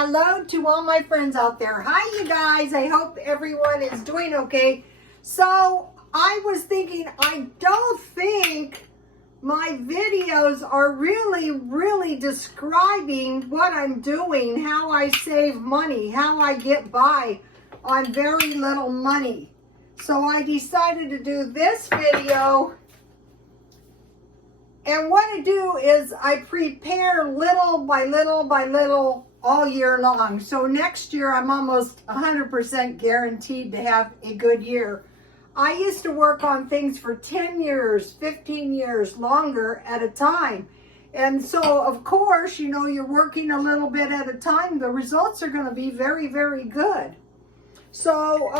Hello to all my friends out there. Hi, you guys. I hope everyone is doing okay. So I was thinking, I don't think my videos are really describing what I'm doing, how I save money, how I get by on very little money. So I decided to do this video. And what I do is I prepare little by little all year long. So next year I'm almost 100% guaranteed to have a good year. I used to work on things for 10 years, 15 years, longer at a time. And so of course, you know, you're working a little bit at a time, the results are going to be very good. So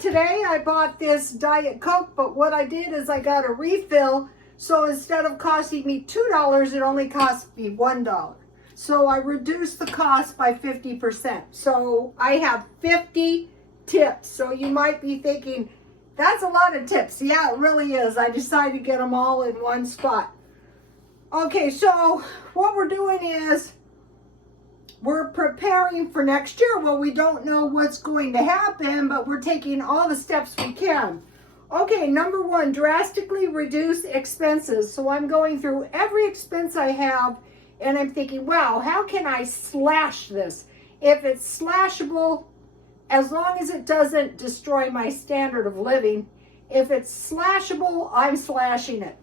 today I bought this Diet Coke, but what I did is I got a refill. So instead of costing me $2, it only cost me $1. So I reduced the cost by 50%. So I have 50 tips. So you might be thinking, that's a lot of tips. Yeah, it really is. I decided to get them all in one spot. Okay, so what we're doing is we're preparing for next year. Well, we don't know what's going to happen, but we're taking all the steps we can. Okay, number one, drastically reduce expenses. So I'm going through every expense I have and I'm thinking, wow, how can I slash this? If it's slashable, as long as it doesn't destroy my standard of living, if it's slashable, I'm slashing it.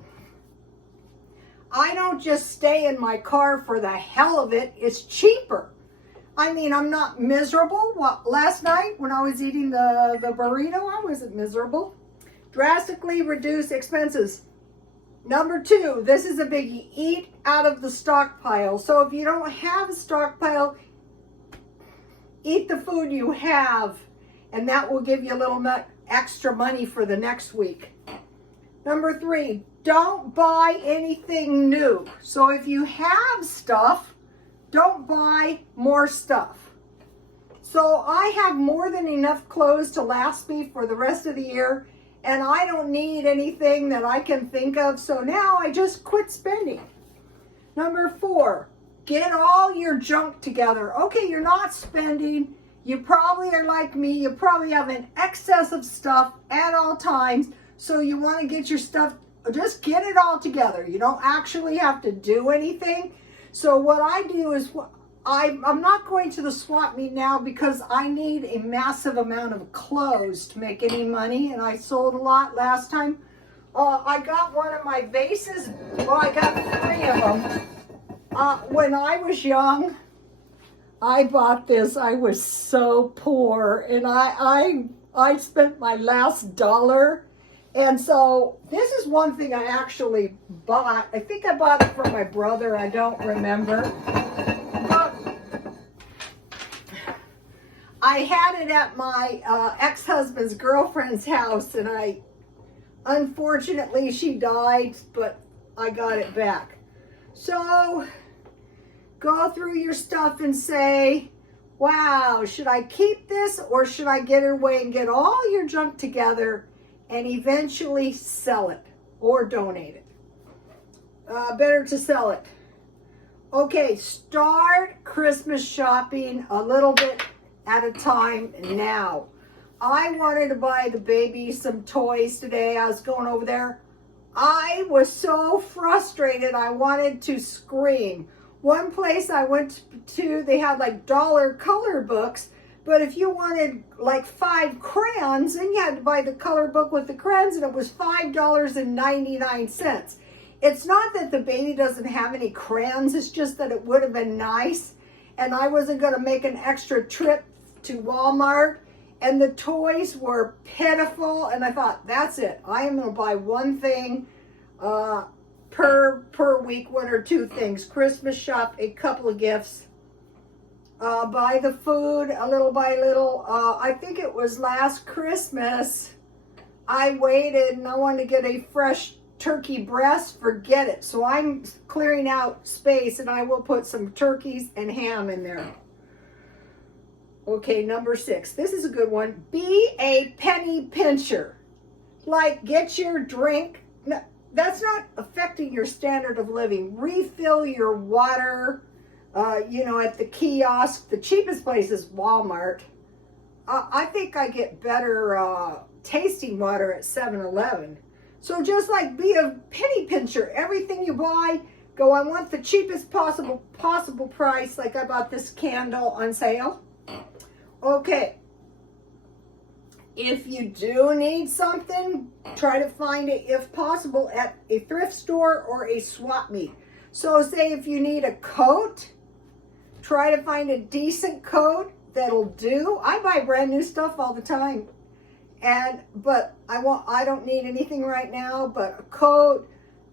I don't just stay in my car for the hell of it. It's cheaper. I mean, I'm not miserable. Well, last night when I was eating the burrito, I wasn't miserable. Drastically reduce expenses. Number two, this is a biggie. Eat out of the stockpile. So if you don't have a stockpile, eat the food you have, and that will give you a little extra money for the next week. Number three, don't buy anything new. So if you have stuff, don't buy more stuff. So I have more than enough clothes to last me for the rest of the year, and I don't need anything that I can think of. So now I just quit spending. Number four, get all your junk together. Okay, you're not spending. You probably are like me. You probably have an excess of stuff at all times. So you want to get your stuff, just get it all together. You don't actually have to do anything. So what I do is I'm not going to the swap meet now because I need a massive amount of clothes to make any money, and I sold a lot last time. I got one of my vases. Well, I got 3 of them. When I was young, I bought this. I was so poor, and I spent my last dollar. And so this is one thing I actually bought. I think I bought it for my brother. I don't remember. I had it at my ex-husband's girlfriend's house, and unfortunately she died, but I got it back. So go through your stuff and say, wow, should I keep this or should I get it away and get all your junk together and eventually sell it or donate it? Better to sell it. Okay, start Christmas shopping a little bit at a time now. I wanted to buy the baby some toys today. I was going over there. I was so frustrated. I wanted to scream. One place I went to, they had like dollar color books, but if you wanted like 5 crayons, then you had to buy the color book with the crayons, and it was $5.99. It's not that the baby doesn't have any crayons, it's just that it would have been nice, and I wasn't going to make an extra trip to Walmart, and the toys were pitiful, and I thought, that's it. I am going to buy one thing per week, 1 or 2 things. Christmas shop, a couple of gifts. Buy the food a little by little. I think it was last Christmas, I waited and I wanted to get a fresh turkey breast. Forget it. So I'm clearing out space, and I will put some turkeys and ham in there. Okay, number 6. This is a good one. Be a penny pincher. Like, get your drink. That's not affecting your standard of living. Refill your water. you know, at the kiosk. The cheapest place is Walmart. I think I get better tasting water at 7-Eleven. So just like be a penny pincher. Everything you buy, go, I want the cheapest possible price. Like I bought this candle on sale. Okay. If you do need something, try to find it, if possible, at a thrift store or a swap meet. So say if you need a coat, try to find a decent coat that'll do. I buy brand new stuff all the time. But I don't need anything right now, but a coat,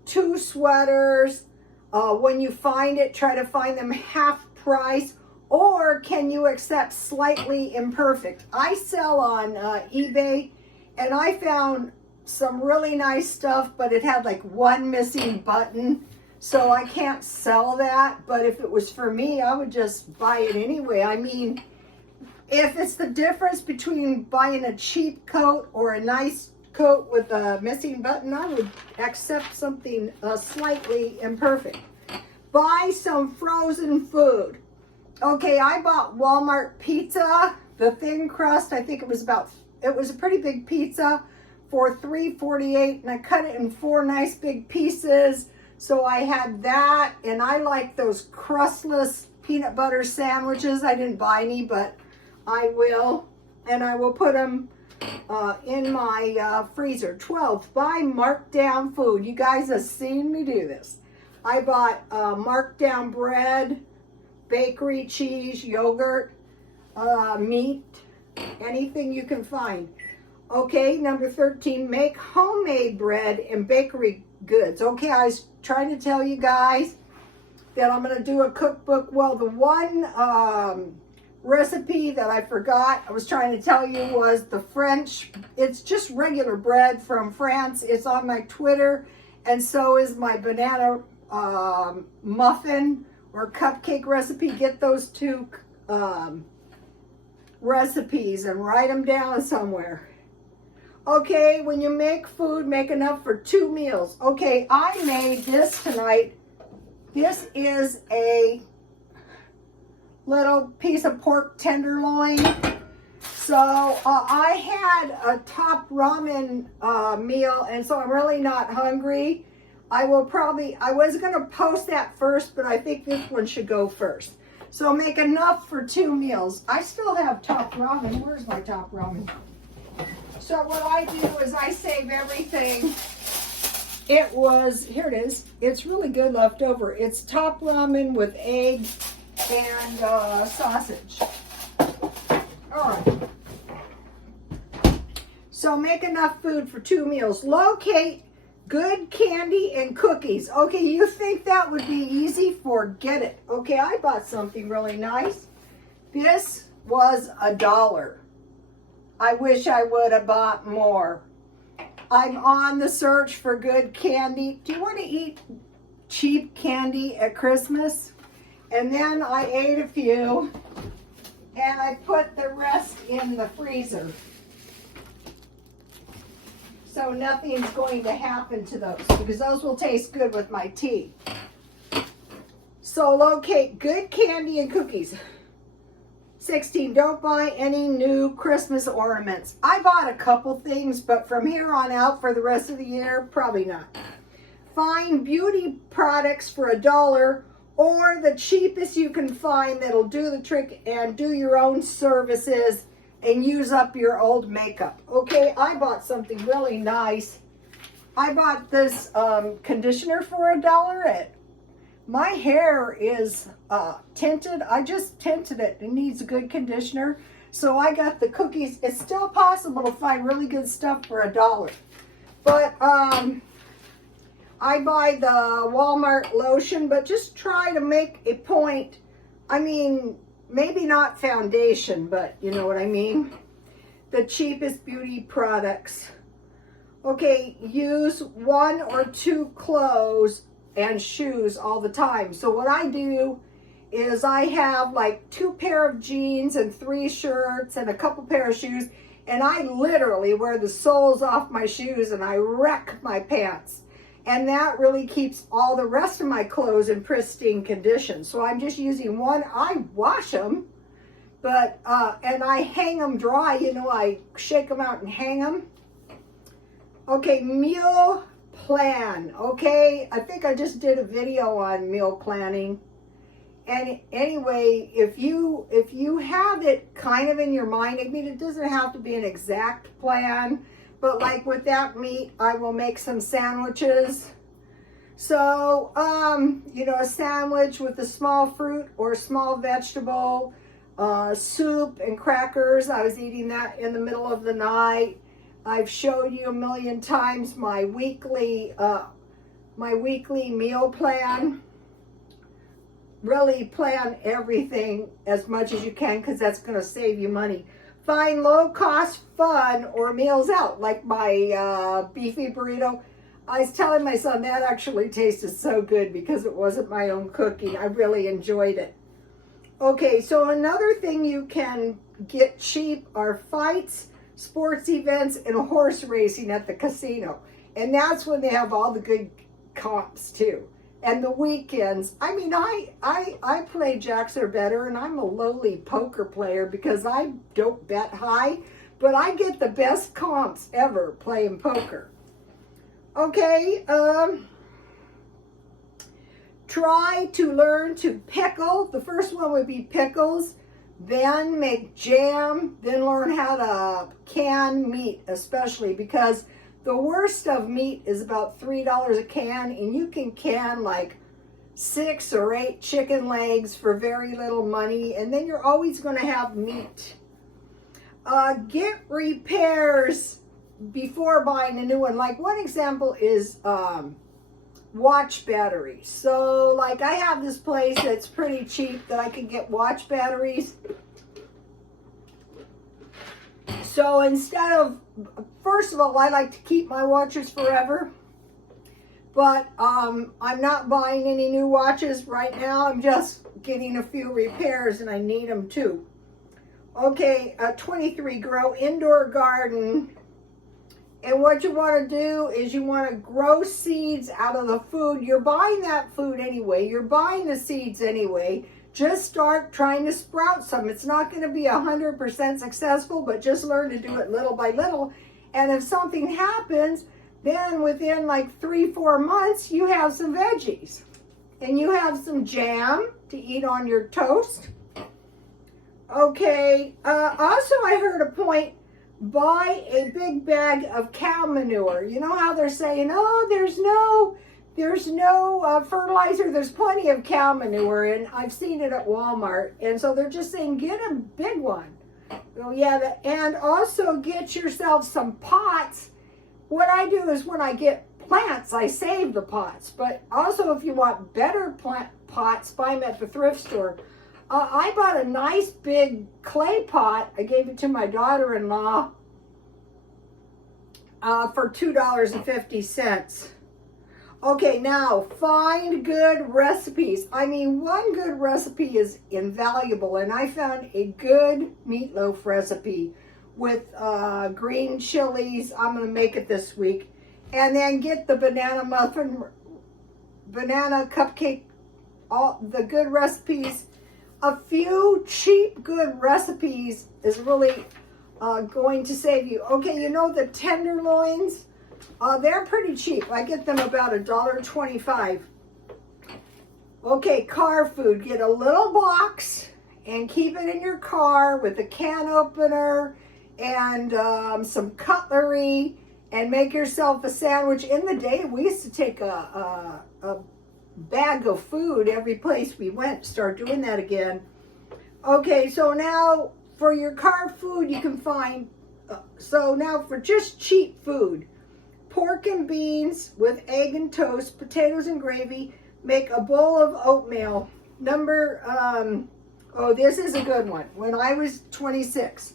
2 sweaters. When you find it, try to find them half price, or can you accept slightly imperfect? I sell on eBay, and I found some really nice stuff, but it had like 1 missing button, so I can't sell that. But if it was for me, I would just buy it anyway. I mean, if it's the difference between buying a cheap coat or a nice coat with a missing button, I would accept something slightly imperfect. Buy some frozen food. Okay, I bought Walmart pizza, the thin crust. I think it was a pretty big pizza for $3.48, and I cut it in 4 nice big pieces. So I had that, and I like those crustless peanut butter sandwiches. I didn't buy any, but I will, and I will put them in my freezer. 12, buy marked down food. You guys have seen me do this. I bought marked down bread, bakery, cheese, yogurt, meat, anything you can find. Okay, number 13, make homemade bread and bakery goods. Okay, I was trying to tell you guys that I'm going to do a cookbook. Well, the one recipe that I forgot, I was trying to tell you, was the French. It's just regular bread from France. It's on my Twitter, and so is my banana muffin or cupcake recipe. Get those 2 recipes and write them down somewhere. Okay, when you make food, make enough for 2 meals. Okay, I made this tonight. This is a little piece of pork tenderloin. So I had a top ramen meal, and so I'm really not hungry. I was going to post that first, but I think this one should go first. So make enough for 2 meals. I still have top ramen. Where's my top ramen? So what I do is I save everything. Here it is. It's really good left over. It's top ramen with egg and sausage. All right. So make enough food for 2 meals. Locate good candy and cookies. Okay, you think that would be easy? Forget it. Okay, I bought something really nice. This was $1. I wish I would have bought more. I'm on the search for good candy. Do you want to eat cheap candy at Christmas? And then I ate a few, and I put the rest in the freezer. So nothing's going to happen to those, because those will taste good with my tea. So locate good candy and cookies. 16, don't buy any new Christmas ornaments. I bought a couple things, but from here on out for the rest of the year, probably not. Find beauty products for $1 or the cheapest you can find that'll do the trick, and do your own services and use up your old makeup. Okay, I bought something really nice. I bought this conditioner for $1. My hair is tinted. I just tinted it. It needs a good conditioner. So I got the cookies. It's still possible to find really good stuff for $1. But I buy the Walmart lotion, but just try to make a point. I mean, maybe not foundation, but you know what I mean. The cheapest beauty products. Okay, use 1 or 2 clothes and shoes all the time. So what I do is I have like 2 pair of jeans and 3 shirts and a couple pair of shoes, and I literally wear the soles off my shoes and I wreck my pants. And that really keeps all the rest of my clothes in pristine condition. So I'm just using one. I wash them, but, and I hang them dry. You know, I shake them out and hang them. Okay, meal plan. Okay, I think I just did a video on meal planning. And anyway, if you have it kind of in your mind, I mean, it doesn't have to be an exact plan, but like with that meat, I will make some sandwiches. So, you know, a sandwich with a small fruit or a small vegetable, soup and crackers. I was eating that in the middle of the night. I've showed you a million times my weekly meal plan. Really plan everything as much as you can, because that's going to save you money. Find low-cost fun or meals out, like my beefy burrito. I was telling my son that actually tasted so good because it wasn't my own cooking. I really enjoyed it. Okay, so another thing you can get cheap are fights, sports events, and horse racing at the casino. And that's when they have all the good comps too. And the weekends, I mean, I play jacks or better, and I'm a lowly poker player because I don't bet high, but I get the best comps ever playing poker. Okay, try to learn to pickle. The first one would be pickles, then make jam, then learn how to can meat, especially because the worst of meat is about $3 a can, and you can can like 6 or 8 chicken legs for very little money, and then you're always going to have meat. Get repairs before buying a new one. Like one example is watch batteries. So like I have this place that's pretty cheap that I can get watch batteries. So instead of, first of all, I like to keep my watches forever, but I'm not buying any new watches right now. I'm just getting a few repairs, and I need them too. Okay, 23, grow indoor garden. And what you want to do is you want to grow seeds out of the food. You're buying that food anyway. You're buying the seeds anyway. Just start trying to sprout some. It's not going to be 100% successful, but just learn to do it little by little. And if something happens, then within like 3-4 months, you have some veggies. And you have some jam to eat on your toast. Okay, also I heard a point, buy a big bag of cow manure. You know how they're saying, oh, there's no fertilizer, there's plenty of cow manure, and I've seen it at Walmart, and so they're just saying get a big one. Oh yeah, and also get yourself some pots. What I do is when I get plants, I save the pots, but also if you want better plant pots, buy them at the thrift store. I bought a nice big clay pot. I gave it to my daughter-in-law for $2.50. Okay, now find good recipes. I mean, one good recipe is invaluable, and I found a good meatloaf recipe with green chilies. I'm going to make it this week. And then get the banana muffin, banana cupcake, all the good recipes. A few cheap good recipes is really going to save you. Okay, you know the tenderloins? They're pretty cheap. I get them about $1.25. Okay, car food. Get a little box and keep it in your car with a can opener and some cutlery, and make yourself a sandwich. In the day, we used to take a bag of food every place we went. Start doing that again. Okay, so now for your car food, you can find, so now for just cheap food, pork and beans with egg and toast, potatoes and gravy. Make a bowl of oatmeal. Oh, this is a good one. When I was 26,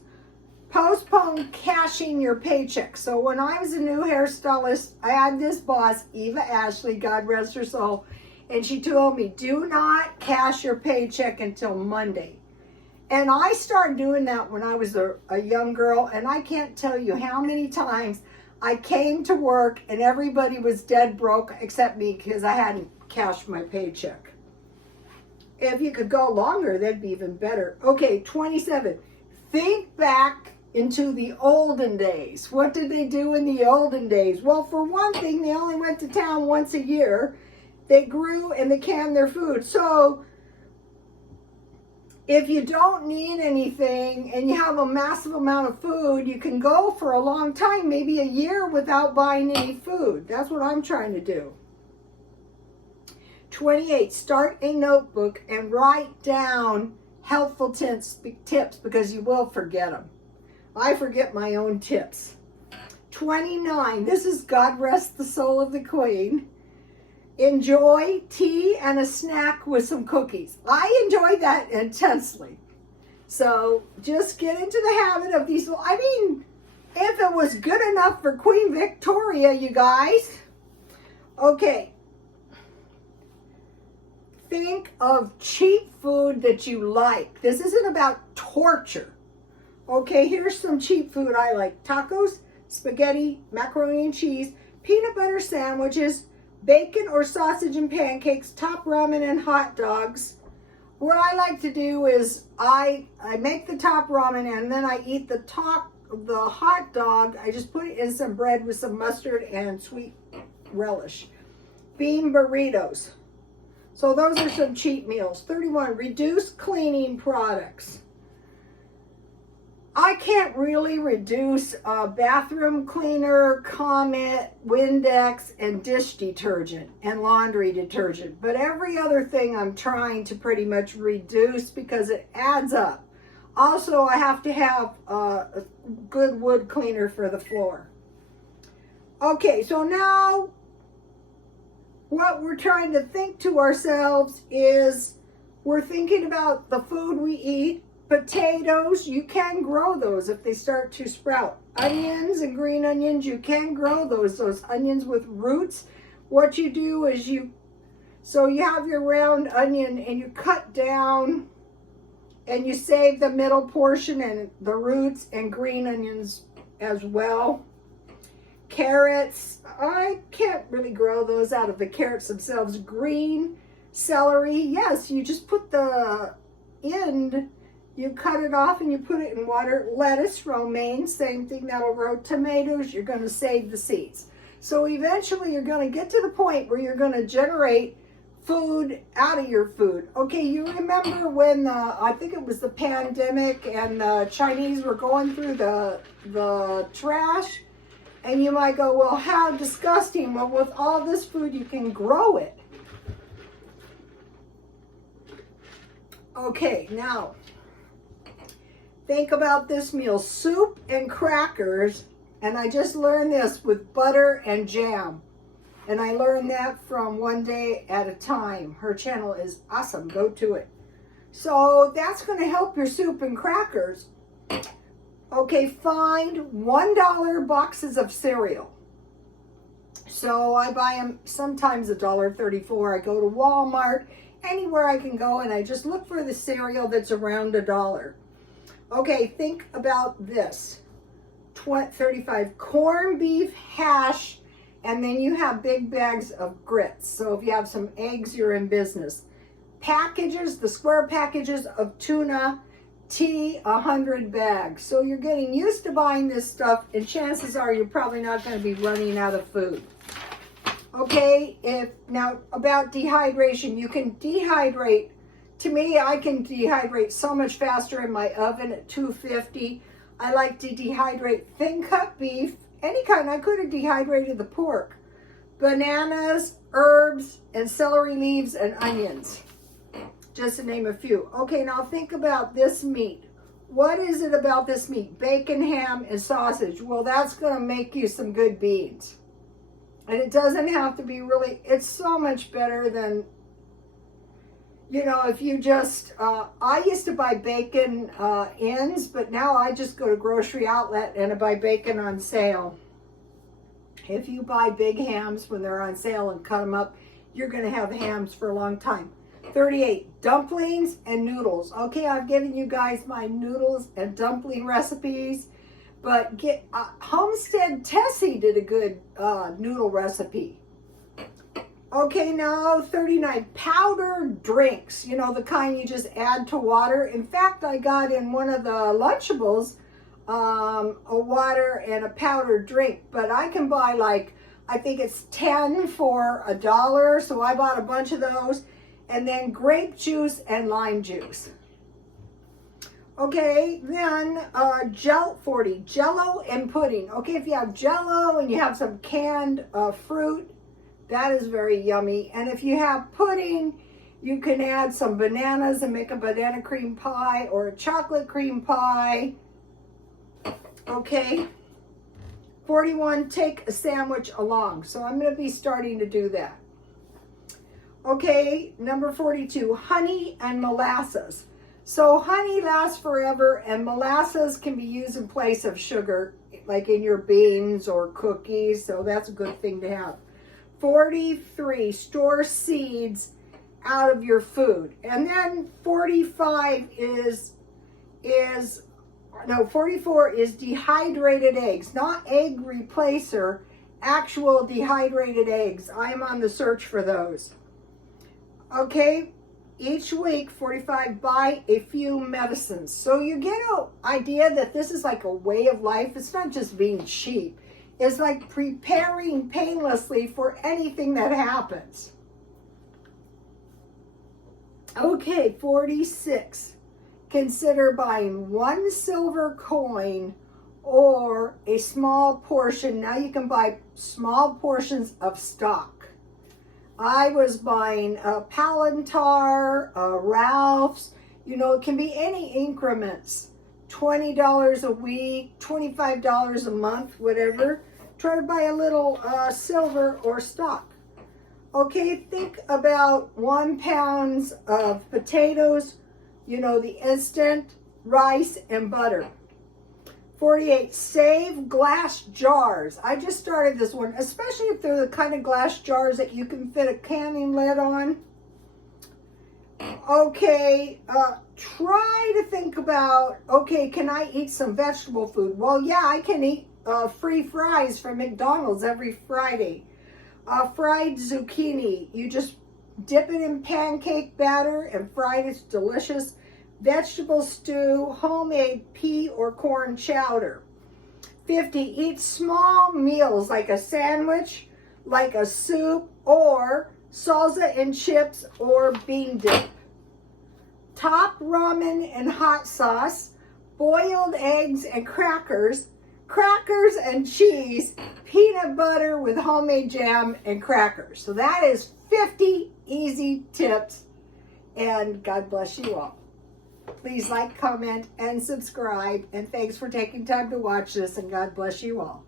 postpone cashing your paycheck. So when I was a new hairstylist, I had this boss, Eva Ashley, God rest her soul, and she told me, do not cash your paycheck until Monday. And I started doing that when I was a young girl, and I can't tell you how many times I came to work and everybody was dead broke except me because I hadn't cashed my paycheck. If you could go longer, that'd be even better. Okay, 27. Think back into the olden days. What did they do in the olden days? Well, for one thing, they only went to town once a year. They grew and they canned their food. So if you don't need anything and you have a massive amount of food, you can go for a long time, maybe a year without buying any food. That's what I'm trying to do. 28, start a notebook and write down helpful tips because you will forget them. I forget my own tips. 29, this is God rest the soul of the Queen. Enjoy tea and a snack with some cookies. I enjoy that intensely. So just get into the habit of these. I mean, if it was good enough for Queen Victoria, you guys. Okay. Think of cheap food that you like. This isn't about torture. Okay, here's some cheap food I like. Tacos, spaghetti, macaroni and cheese, peanut butter sandwiches, bacon or sausage and pancakes, top ramen and hot dogs. What I like to do is I make the top ramen and then I eat the hot dog. I just put it in some bread with some mustard and sweet relish. Bean burritos. So those are some cheap meals. 31, reduce cleaning products. I can't really reduce bathroom cleaner, Comet, Windex, and dish detergent and laundry detergent. But every other thing I'm trying to pretty much reduce because it adds up. Also, I have to have a good wood cleaner for the floor. Okay, so now what we're trying to think to ourselves is we're thinking about the food we eat. Potatoes, you can grow those if they start to sprout. Onions and green onions, you can grow those onions with roots. What you do is you have your round onion and you cut down and you save the middle portion and the roots and green onions as well. Carrots, I can't really grow those out of the carrots themselves. Green celery, yes, you just put the end, you cut it off and you put it in water. Lettuce, romaine, same thing, that'll grow. Tomatoes, you're going to save the seeds. So eventually you're going to get to the point where you're going to generate food out of your food. Okay, you remember when I think it was the pandemic and the Chinese were going through the trash? And you might go, well, how disgusting. Well, with all this food, you can grow it. Okay, now, think about this meal. Soup and crackers, and I just learned this with butter and jam. And I learned that from One Day at a Time. Her channel is awesome. Go to it. So that's going to help your soup and crackers. Okay, find $1 boxes of cereal. So I buy them sometimes $1.34. I go to Walmart, anywhere I can go, and I just look for the cereal that's around $1. Okay, think about this. 35 corned beef hash, and then you have big bags of grits. So if you have some eggs, you're in business. Packages, the square packages of tuna, tea, 100 bags. So you're getting used to buying this stuff, and chances are you're probably not going to be running out of food. Okay, now about dehydration, you can dehydrate. To me, I can dehydrate so much faster in my oven at 250. I like to dehydrate thin cut beef, any kind. I could have dehydrated the pork. Bananas, herbs, and celery leaves and onions. Just to name a few. Okay, now think about this meat. What is it about this meat? Bacon, ham, and sausage. Well, that's going to make you some good beans. And it doesn't have to be really, it's so much better than, you know, if you just, I used to buy bacon ends, but now I just go to grocery outlet and I buy bacon on sale. If you buy big hams when they're on sale and cut them up, you're going to have hams for a long time. 38, dumplings and noodles. Okay, I've given you guys my noodles and dumpling recipes. But Homestead Tessie did a good noodle recipe. Okay, now 39, powdered drinks. You know, the kind you just add to water. In fact, I got in one of the Lunchables a water and a powdered drink, but I can buy like, I think it's 10 for $1, so I bought a bunch of those. And then grape juice and lime juice. Okay, then 40, Jello and pudding. Okay, if you have Jello and you have some canned fruit, that is very yummy. And if you have pudding, you can add some bananas and make a banana cream pie or a chocolate cream pie. Okay. 41, take a sandwich along. So I'm going to be starting to do that. Okay, number 42, honey and molasses. So honey lasts forever and molasses can be used in place of sugar, like in your beans or cookies. So that's a good thing to have. 43, store seeds out of your food. And then 44 is dehydrated eggs, not egg replacer, actual dehydrated eggs. I am on the search for those. Okay, each week, 45, buy a few medicines. So you get an idea that this is like a way of life. It's not just being cheap. It's like preparing painlessly for anything that happens. Okay, 46. Consider buying 1 silver coin or a small portion. Now you can buy small portions of stock. I was buying a Palantar, Ralph's. You know, it can be any increments. $20 a week, $25 a month, whatever. Try to buy a little silver or stock. Okay, think about 1 pound of potatoes, you know, the instant, rice, and butter. 48, save glass jars. I just started this one, especially if they're the kind of glass jars that you can fit a canning lid on. Okay, try to think about, okay, can I eat some vegetable food? Well, yeah, I can eat free fries from McDonald's every Friday. Fried zucchini, you just dip it in pancake batter and fry it. It's delicious. Vegetable stew, homemade pea or corn chowder. 50, eat small meals like a sandwich, like a soup, or salsa and chips or bean dip. Top ramen and hot sauce, boiled eggs and crackers, crackers and cheese, peanut butter with homemade jam and crackers. So that is 50 easy tips, and God bless you all. Please like, comment, and subscribe, and thanks for taking time to watch this, and God bless you all.